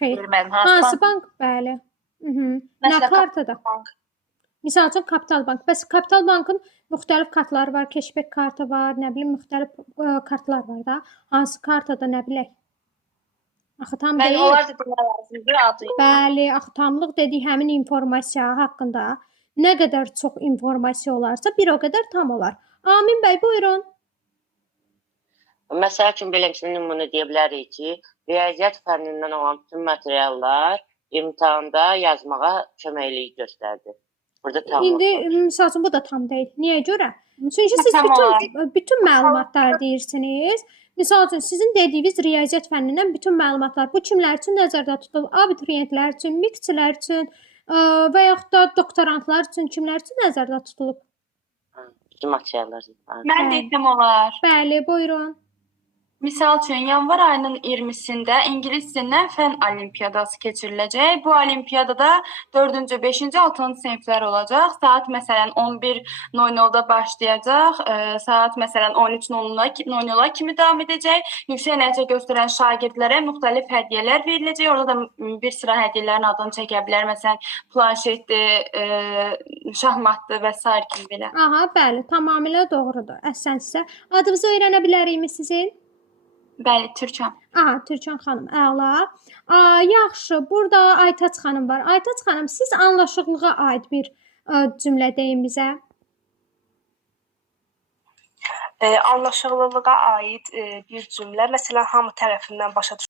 Xeyr. Bilmədim, Hansı bank? Bəli. Nə Məsələn, kartada? bank. Misal üçün Kapital Bank. Bəs Kapital Bankın müxtəlif kartları var, cashback kartı var, nə bilim müxtəlif kartlar var da. Hansı kartada nə bilək? Axı tam Mən deyil. onlar da bilmək lazımdır adı. Bəli, axı tamlıq dedik həmin informasiya haqqında nə qədər çox informasiya olarsa, bir o qədər tam olar. Amin bəy, buyurun. Məsəl üçün belə bir nümunə deyə bilərik ki, riyaziyyat fənnindən olan bütün materiallar imtahanda yazmağa köməklik göstərdi. Burada tamlıq İndi var. misal üçün bu da tam deyil. Niyə görə? Çünki siz Tam bütün məlumatlar deyirsiniz. Misal üçün sizin dediyiniz riyaziyyat fənnindən bütün məlumatlar bu kimlər üçün nəzərdə tutulub? Abituriyentlər üçün, miksçilər üçün və yaxud da doktorantlar üçün kimlər üçün nəzərdə tutulub? Bütün materiallar. Mən desəm olar. Bəli, buyurun. Misal üçün, yanvar ayının 20-sində ingilis dilindən fən olimpiyadası keçiriləcək. Bu olimpiyadada 4-cü, 5-ci, 6-cı siniflər olacaq. Saat məsələn 11:00-da başlayacaq. Saat məsələn 13:00-a kimi davam edəcək. Yüksək nəticə göstərən şagirdlərə müxtəlif hədiyyələr veriləcək. Orada da bir sıra hədiyyələrin adını çəkə bilər. Məsələn, planşetdir, şahmatdır və s. kimi belə. Aha, bəli, tamamilə doğrudur. Əhsənsinizsə. Adınızı öyrənə bilərikmi sizin? Bəli, Türkan. Aha, Türkan xanım, əla. Yaxşı, burada Aytaç xanım var. Aytaç xanım, siz anlaşıqlığa aid bir cümlə deyin bizə. Anlaşıqlılığa aid bir cümlə, məsələn, hamı tərəfindən başa